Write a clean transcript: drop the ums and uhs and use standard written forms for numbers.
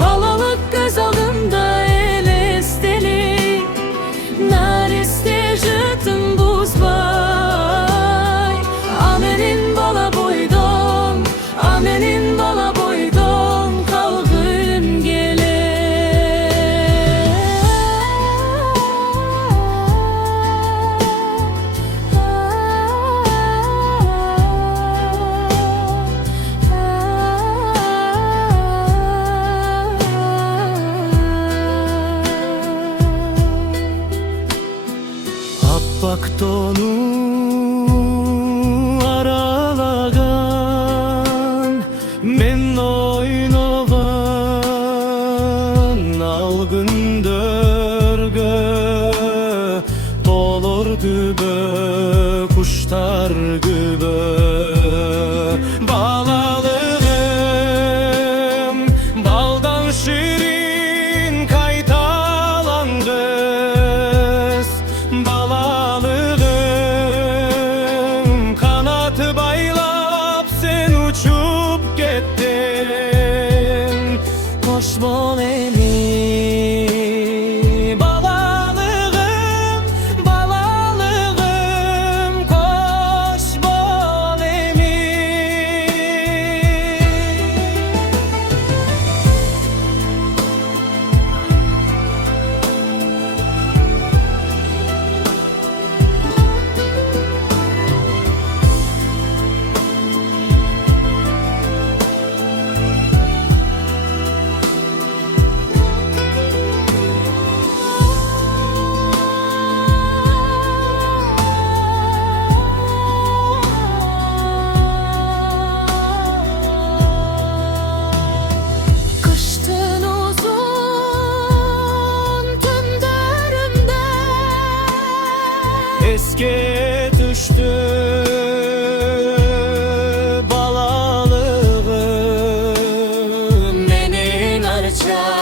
Balalık göz alında el esteli, nariste jıtın buz bay. Amenin bala boydum, amenin bala boydum, kalgın gele. Bak donu aralagan, men oynogan algın dörgü, dolur gübö kuştar gübö. Balalığım baldan şirin kaytalan kız, balalığım kanatı baylap sen uçup gittin. Hoş bol emi balalığım, balalığım, hoş bol emi. Kıştın uzun tünlerimde Eske düştü balalığım, menin arca